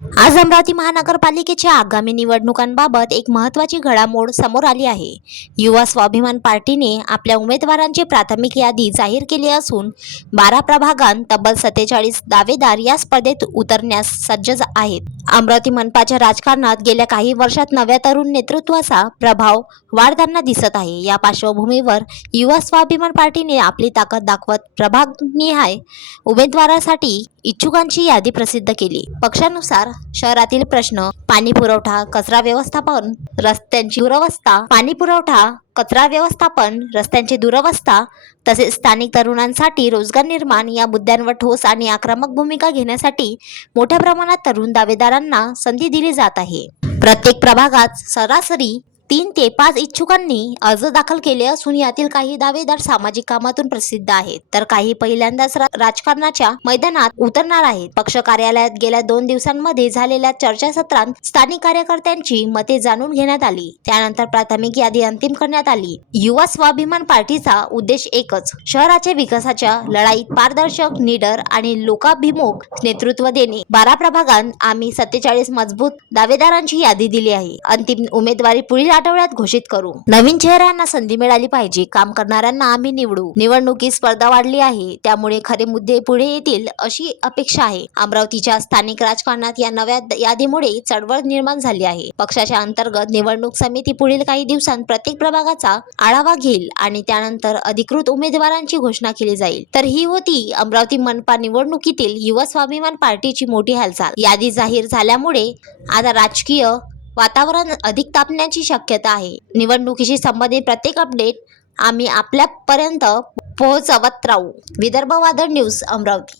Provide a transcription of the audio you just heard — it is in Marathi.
आज अमरावती महानगरपालिकेच्या आगामी निवडणुकांबाबत एक महत्त्वाची घडामोड समोर आली आहे. युवा स्वाभिमान पार्टीने आपल्या उमेदवारांची प्राथमिक यादी जाहीर केली असून बारा प्रभागांत तब्बल सत्तेचाळीस दावेदार या स्पर्धेत उतरण्यास सज्ज आहेत. अमरावती मनपाच्या राजकारणात गेल्या काही वर्षात नव्या तरुण नेतृत्वाचा प्रभाव वाढताना दिसत आहे. या पार्श्वभूमीवर युवा स्वाभिमान पार्टीने आपली ताकद दाखवत प्रभागनिहाय उमेदवारासाठी इच्छुकांची यादी प्रसिद्ध केली. पक्षानुसार शहरातील प्रश्न पाणी पुरवठा कचरा व्यवस्थापन रस्त्यांची दुरवस्था पाणी पुरवठा कचरा व्यवस्थापन रस्त्यांची दुरवस्था तसेच स्थानिक तरुणांसाठी रोजगार निर्माण या मुद्द्यांवर ठोस आणि आक्रमक भूमिका घेण्यासाठी मोठ्या प्रमाणात तरुण दावेदारांना संधी दिली जात आहे. प्रत्येक प्रभागात सरासरी तीन ते पाच इच्छुकांनी अर्ज दाखल केले असून यातील काही दावेदार सामाजिक कामातून प्रसिद्ध आहेत. तर काही पहिल्यांदाच राजकारणाच्या मैदानात उतरणार आहेत. पक्ष कार्यालयात गेल्या दोन दिवसांमध्ये झालेल्या चर्चासत्रात स्थानिक कार्यकर्त्यांची मते जाणून घेण्यात आली. त्यानंतर प्राथमिक यादी अंतिम करण्यात आली. युवा स्वाभिमान पार्टीचा उद्देश एकच शहराच्या विकासाच्या लढाईत पारदर्शक निडर आणि लोकाभिमुख नेतृत्व देणे. बारा प्रभागांत आम्ही सत्तेचाळीस मजबूत दावेदारांची यादी दिली आहे. अंतिम उमेदवारी पुढील आठवड्यात घोषित करू. नवीन चेहऱ्यांना संधी मिळाली पाहिजे. काम करणाऱ्यांना आम्ही निवडू. निवडणुकीत स्पर्धा वाढली आहे. त्यामुळे खरे मुद्दे पुढे येतील अशी अपेक्षा आहे. अमरावतीच्या स्थानिक राजकारणात या नव्या द- यादीमुळे चळवळ निर्माण झाली आहे. पक्षाच्या अंतर्गत निवडणूक समिती पुढील काही दिवसांत प्रत्येक प्रभागाचा आढावा घेईल आणि त्यानंतर अधिकृत उमेदवारांची घोषणा केली जाईल. तर ही होती अमरावती मनपा निवडणुकीतील युवा स्वाभिमान पार्टीची मोठी हालचाल. यादी जाहीर झाल्यामुळे आता राजकीय वातावरण अधिक तापण्याची शक्यता आहे. निवडणुकीशी संबंधित प्रत्येक अपडेट आम्ही आपल्यापर्यंत पोहोचवत राहू. विदर्भ वादळ न्यूज अमरावती.